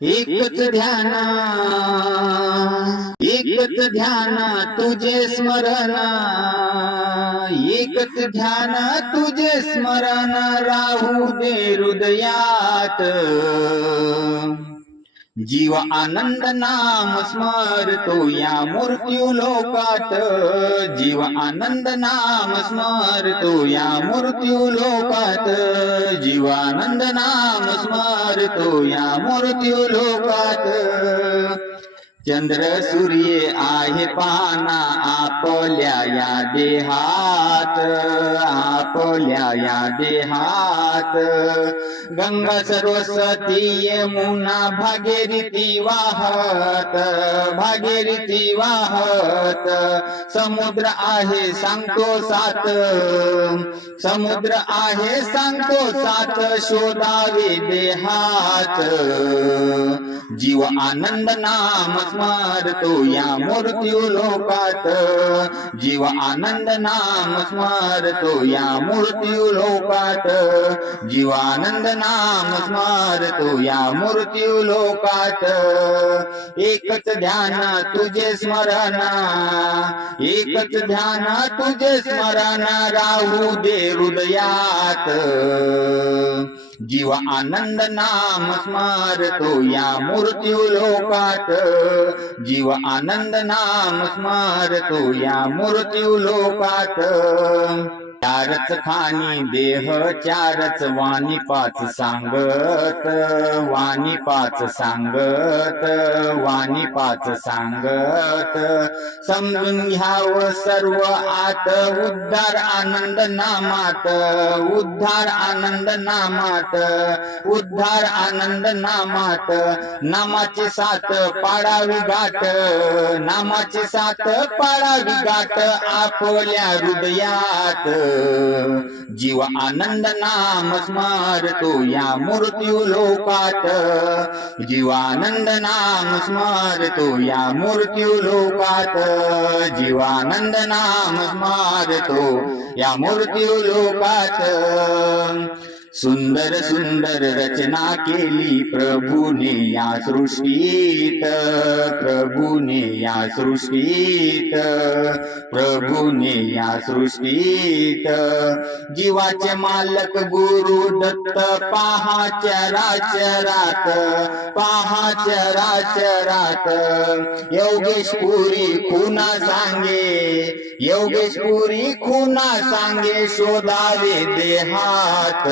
एकच ध्यान, एकच ध्यान तुझे स्मरण, एकच ध्यान तुझे स्मरण राहू दे हृदयात। जीव आनंद नाम स्मरतो या मृत्यू लोकात, जीव आनंद नाम स्मरतो या मृत्यू लोकात, जीव आनंद नाम स्मरतो या मृत्यू लोकात। चंद्र सूर्य आहे पाना आपल्या या देहात, आपल्या या देहात। गंगा सरस्वती यमुना भागीरथी वाहत, भागीरथी वाहत। समुद्र आहे सांगतो सात, समुद्र आहे सांगतो सात, शोधावे देहात। जीव आनंद नाम स्मरतो या मृत्यू लोकात, जीव आनंद नाम स्मरतो या मृत्यू लोकात, जीव आनंद नाम स्मरतो या मृत्यू लोकात। एकच ध्यान तुझे स्मरण, एकच ध्यान तुझे स्मरण राहू दे हृदयात। जीव आनंद नाम स्मरतो या मृत्यू लोकात, जीव आनंद नाम स्मरतो या मृत्यू लोकात। चारच खानी देह चारच वाणी पाच सांगत, वाणी पाच सांगत, वाणी पाच सांगत। समजून घ्याव सर्व आत उद्धार आनंद नामात, उद्धार आनंद नामात, उद्धार आनंद नामात। नामाची साथ पाडावी गाठ, नामाची साथ पाडावी गाठ आपल्या हृदयात। जीव आनंद नाम स्मरतो या मृत्यू लोकात, जीव आनंद नाम स्मरतो या मृत्यू लोकात, जीव आनंद नाम स्मरतो या मृत्यू लोकात। सुंदर सुंदर रचना केली प्रभूने या सृष्टीत, प्रभूने या सृष्टीत, प्रभूने या सृष्टीत। जीवाचे मालक गुरु दत्त पहा चराचरात, पहा चराचरात। योगेश पुरी खुना सांगे, योगेश पुरी खुना सांगे शोधावे देहात।